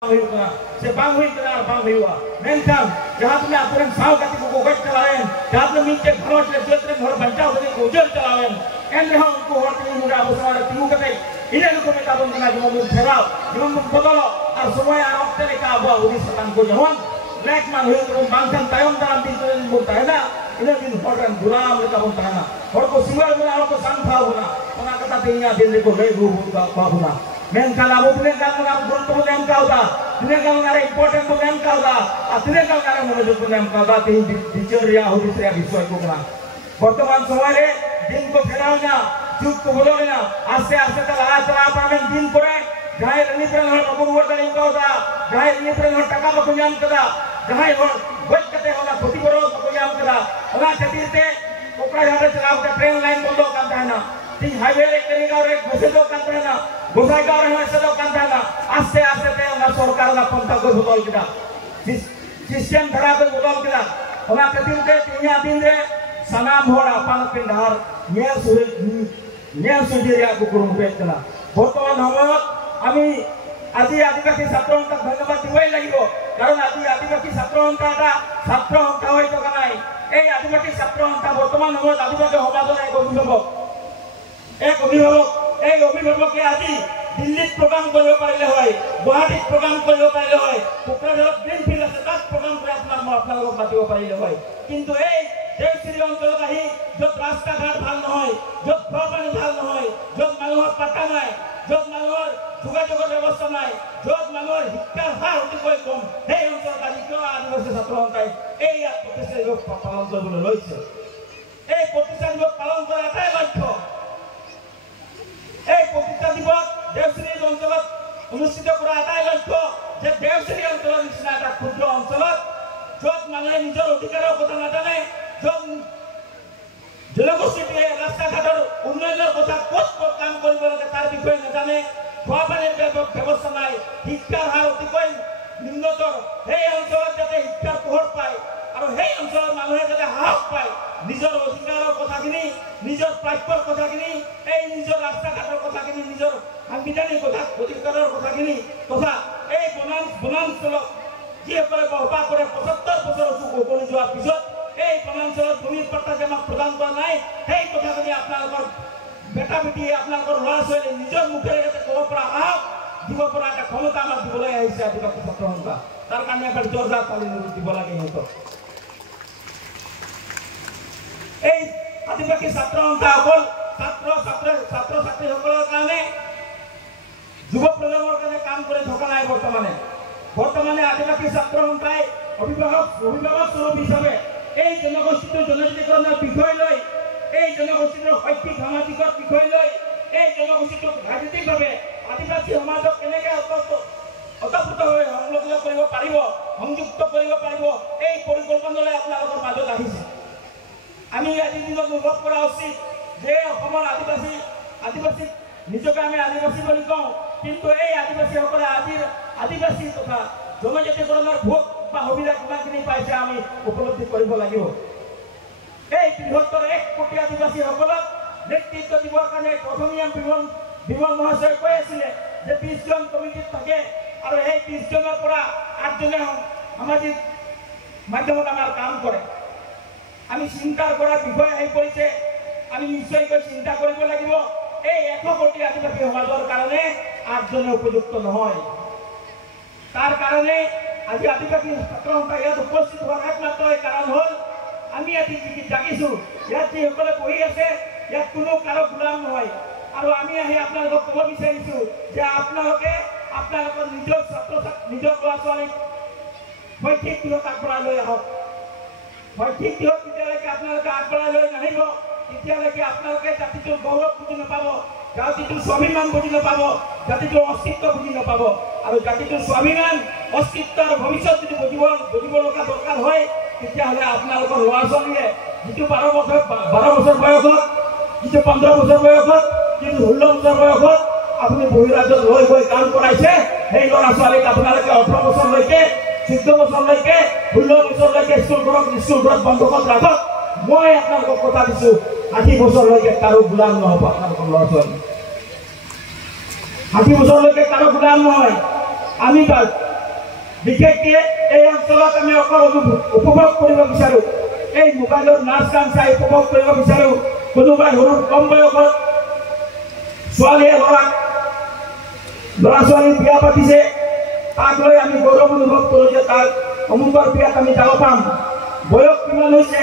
se bang hui kena bang hiwa menkan jahat me apuran saw kati ko goj chalawen jahat me minche bharos le jotre ghor banchao de ko jor chalawen en reha ko horti mura abusar timu kate ine ko me kabon na jumum pherao jumum bodolo ar somoy ar okte le ka abwa udi satan ko jahon lek man hui ko bangkan tayom dalam pinturen murtaina ine bin horan duram le kabon tahana hor ko singal mura ko sanpha huna ona kata tinya din ko le bu ba huna men kala abo tine kal ngara gonto mo nem kauda tine kal ngara important mo nem kauda atine kal ngara monojog mo nem kauda tin diceria hudis ria bishoy ko na বর্তমান সময়ে দিন কো ফেরাও না যুগ কো বদলে না আস্তে আস্তে তা লাগা চলা পাবেন দিন করে যাই রিপ্রেন হল অপরবর্তন nem kauda যাই রিপ্রেন হল টাকা বকো নাম kada যাই হল বই কতে হল ক্ষতিপূরণ বকো নাম kada ওনা খাতিরতে কোকড়া ঘাটে চলাও ট্রেন লাইন বন্ধ কান থানা तीन हाईवे रे करेगा और एक बसे दो कांता है ना गोसाई गांव रे से दो कांता है ना आस्ते आस्ते ते ना सरकार ना पंथा को बदल किदा सिस्टम धरा को बदल किदा ओना कतिन ते तिया दिन रे सनाम होड़ा पान पिंडार न्याय सुजिरिया को कुरुम बेतना বর্তমান সময়ত আমি আজি আদিবাসী ছাত্র সংঘক ধন্যবাদ দিবই লাগিব কারণ আজি আদিবাসী ছাত্র সংঘ এটা ছাত্র সংঘ হৈ থকা নাই এই আদিবাসী ছাত্র সংঘ বর্তমান সময়ত আদিবাসী সমাজৰ এক অভিভাৱক এই অভিভাৱকে আজি দিল্লীত প্ৰগ্ৰাম কৰিব পাৰিলে হয় গুৱাহাটীত প্ৰগ্ৰাম কৰিব পাৰিলে হয় কোকৰাঝাৰত গ্ৰীণ ফিল্ড আছে তাত প্ৰগ্ৰাম কৰি আপোনালোকক মাতিব পাৰিলে হয় কিন্তু এই দেশশ্ৰী অঞ্চলত আহি য'ত ৰাস্তা ঘাট ভাল নহয় য'ত খোৱা পানী ভাল নহয় য'ত মানুহৰ পাতা নাই য'ত মানুহৰ যোগাযোগৰ ব্যৱস্থা নাই য'ত মানুহৰ শিক্ষাৰ হাৰ অতিকৈ কম সেই অঞ্চলত আজি কিয় আদিবাসী ছাত্ৰ সংঘই এই প্ৰতিষ্ঠা দিৱস পালন কৰিবলৈ লৈছে এই প্ৰতিষ্ঠা দিৱস পালন কৰাৰ এটাই লক্ষ্য এই প্ৰতিষ্ঠা দিৱস দেশশ্ৰী অঞ্চলত অনুষ্ঠিত কৰা এটাই লক্ষ্য যে দেশশ্ৰী অঞ্চলৰ নিচিনা এটা ক্ষুদ্ৰ অঞ্চলত য'ত মানুহে নিজৰ অধিকাৰৰ কথা নাজানে য'ত জনগোষ্ঠীটোৱে ৰাস্তা ঘাটৰ উন্নয়নৰ কথা ক'ত কাম কৰিব লাগে তাৰ বিষয়ে নাজানে খোৱা পানীৰ ব্যৱস্থা নাই শিক্ষাৰ হাৰ অতিকৈ নিম্নতৰ সেই অঞ্চলত যাতে শিক্ষাৰ পোহৰ পায় আৰু সেই অঞ্চলৰ মানুহে যাতে সাহস পায় নিজৰ অধিকাৰৰ কথাখিনি নিজৰ প্ৰাপ্যৰ কথাখিনি এই নিজৰ ৰাস্তা ঘাটৰ কথাখিনি নিজৰ সাংবিধানিক অধিকাৰৰ কথাখিনি তথা এই বনাঞ্চলক যিসকলে বসবাস কৰে ৭৫ বছৰ উকলি যোৱাৰ পিছত এই বনাঞ্চলত ভূমিৰ পট্টা যে আমাক প্ৰদান কৰা নাই সেই কথাখিনি আপোনালোকৰ বেটা বেটিয়ে আপোনালোকৰ ল'ৰা ছোৱালীয়ে নিজৰ মুখেৰে যাতে ক'ব পৰা সাহস দিব পৰা এটা ক্ষমতা আমাক দিবলৈ আহিছে আদিবাসী ছাত্ৰ সংঘ তাৰ কাৰণে এবাৰ জোৰদাৰ তালি দিব লাগে সিহঁতক এই আদিবাসী ছাত্ৰ সংঘ অকল ছাত্ৰ ছাত্ৰীসকলৰ কাৰণে যুৱ প্ৰজন্মৰ কাৰণে কাম কৰি থকা নাই বৰ্তমানে আদিবাসী ছাত্ৰ সংঘই অভিভাৱক স্বৰূপ হিচাপে এই জনগোষ্ঠীটোৰ জনজাতিকৰণৰ বিষয় লৈ এই জনগোষ্ঠীটোৰ শৈক্ষিক সামাজিকৰ বিষয় লৈ এই জনগোষ্ঠীটোক ৰাজনৈতিকভাৱে আদিবাসী সমাজক কেনেকৈ অতপ্ৰোতভাৱে সংলগ্ন কৰিব পাৰিব সংযুক্ত কৰিব পাৰিব এই পৰিকল্পনালৈ আপোনালোকৰ মাজত আহিছে আমি আজিৰ দিনত অনুভৱ কৰা উচিত যে অসমৰ আদিবাসী নিজকে আমি আদিবাসী বুলি কওঁ কিন্তু এই আদিবাসীসকলে আজিৰ আদিবাসী তথা জনজাতিকৰণৰ ভোগ বা সুবিধা কিমানখিনি পাইছে আমি উপলব্ধি কৰিব লাগিব এই বৃহত্তৰ ১ কোটি আদিবাসীসকলক নেতৃত্ব দিবৰ কাৰণে প্ৰথমীয়া বিমল মহাশয়ে কৈ আছিলে যে ২০ জন কমিটিত থাকে আৰু এই ২০ জনৰ পৰা ৮ জনে সামাজিক মাধ্যমত আমাৰ কাম কৰে আমি চিন্তাৰ কৰাৰ বিষয় আহি পৰিছে আমি নিশ্চয়কৈ চিন্তা কৰিব লাগিব এই ১০০ কোটি আদিবাসী সমাজৰ কাৰণে ৮ জনে উপযুক্ত নহয় তাৰ কাৰণে আজি আদিবাসী ছাত্ৰ সংঘ ইয়াত উপস্থিত হোৱাৰ একমাত্ৰ কাৰণ হ'ল আমি আজি জাগিছোঁ ইয়াত যিসকলে বহি আছে ইয়াত কোনো কাৰো গোলাম নহয় আৰু আমি আহি আপোনালোকক ক'ব বিচাৰিছোঁ যে আপোনালোকৰ নিজৰ নিজৰ ল'ৰা ছোৱালীক শৈক্ষিক দিশত আগবঢ়াই লৈ আহক শৈক্ষিক দিশত যেতিয়ালৈকে আপোনালোকে আগবঢ়াই লৈ নাহিব তেতিয়ালৈকে আপোনালোকে জাতিটোৰ গৌৰৱ বুজি নাপাব জাতিটোৰ স্বাভিমান বুজি নাপাব জাতিটোৰ অস্তিত্ব বুজি নাপাব আৰু জাতিটোৰ স্বাভিমান অস্তিত্ব আৰু ভৱিষ্যত যদি বুজিব লগা দৰকাৰ হয় তেতিয়াহ'লে আপোনালোকৰ ল'ৰা ছোৱালীয়ে যিটো ১২ বছৰ বয়সত যিটো ১৫ বছৰ বয়সত যিটো ১৬ বছৰ বয়সত আপুনি বহিৰাজ্যত লৈ গৈ কাম কৰাইছে সেই ল'ৰা ছোৱালীক আপোনালোকে ১৮ বছৰলৈকে ১৪ বছৰলৈকে ১৬ বছৰলৈকে স্কুলঘৰত বন্ধকত ৰাখক মই আপোনালোকক কথা দিছোঁ ৬০ বছৰলৈকে কাৰো গোলাম নহ'ব আপোনালোকৰ ল'ৰা ছোৱালী ৬০ বছৰলৈকে কাৰো গোলাম নহয় আমি বিশেষকৈ এই অঞ্চলত আমি অকল উপভোগ কৰিব বিচাৰোঁ, এই মোবাইলৰ নাচ গান চাই উপভোগ কৰিব বিচাৰোঁ। কোনোবাই সৰু কম বয়সত ছোৱালীয়ে ল'ৰা ছোৱালী বিয়া পাতিছে, তাক লৈ আমি গৌৰৱ অনুভৱ কৰোঁ যে তাৰ অমুকৰ বিয়াত আমি যাব পাম। বয়স কিমান হৈছে,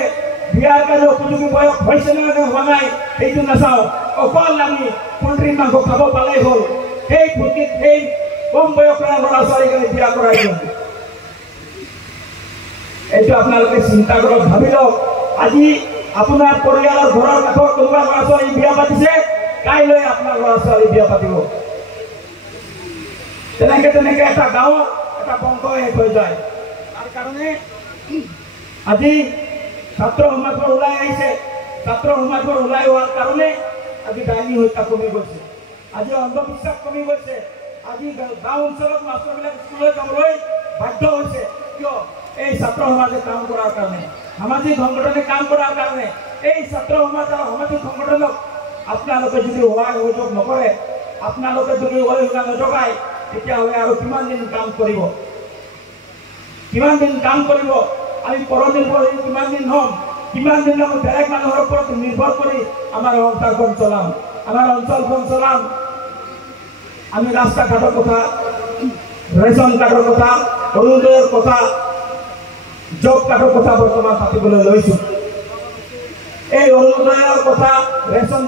বিয়াৰ কাৰণে উপযোগী বয়স হৈছে নে হোৱা নাই সেইটো নাচাওঁ, অকল আমি পনীৰ মাংস খাব পালেই হ'ল। সেই ফূৰ্তিত সেই কম বয়সৰ ল'ৰা ছোৱালীক আমি বিয়া কৰাই দিওঁ। এইটো আপোনালোকে চিন্তা কৰক, ভাবি লওক। আজি আপোনাৰ পৰিয়ালৰ ঘৰৰ কাষৰ কোনোবা ল'ৰা ছোৱালী বিয়া পাতিছে, কাইলৈ আপোনাৰ ল'ৰা ছোৱালী বিয়া পাতিব। তেনেকে এটা গাঁৱৰ এটা বংশ শেষ হৈ যায়। তাৰ কাৰণে আজি ছাত্ৰ সমাজবোৰ ওলাই আহিছে। ছাত্ৰ সমাজবোৰ ওলাই হোৱাৰ কাৰণে আজি ডাইনী হত্যা কমি গৈছে, আজি অন্ধবিশ্বাস কমি গৈছে। আজি গাঁও অঞ্চলত মাষ্টৰবিলাক স্কুললৈ যাবলৈ বাধ্য হৈছে। কিয়? এই ছাত্ৰ সমাজে কাম কৰাৰ কাৰণে, সামাজিক সংগঠনে কাম কৰাৰ কাৰণে। এই ছাত্ৰ সমাজ আৰু সামাজিক সংগঠনক আপোনালোকে যদি সহায় সহযোগ নকৰে, আপোনালোকে যদি অৰিহণা নজগায়, তেতিয়াহ'লে আৰু কিমান দিন কাম কৰিব? কিমান দিন কাম কৰিব? আমি পৰনিৰ্ভৰশীল কিমান দিন হ'ম? কিমান দিন আমি বেলেগ মানুহৰ ওপৰত নিৰ্ভৰ কৰি আমাৰ সংসাৰখন চলাম, আমাৰ অঞ্চলখন চলাম? আমি ৰাস্তা ঘাটৰ কথা, ৰেচন কাৰ্ডৰ কথা, অৰুণোদয়ৰ কথা, জব কাৰ্ডৰ কথা বৰ্তমান পাতিবলৈ লৈছোঁ। এই অৰুণোদয়ৰ কথা, ৰেচন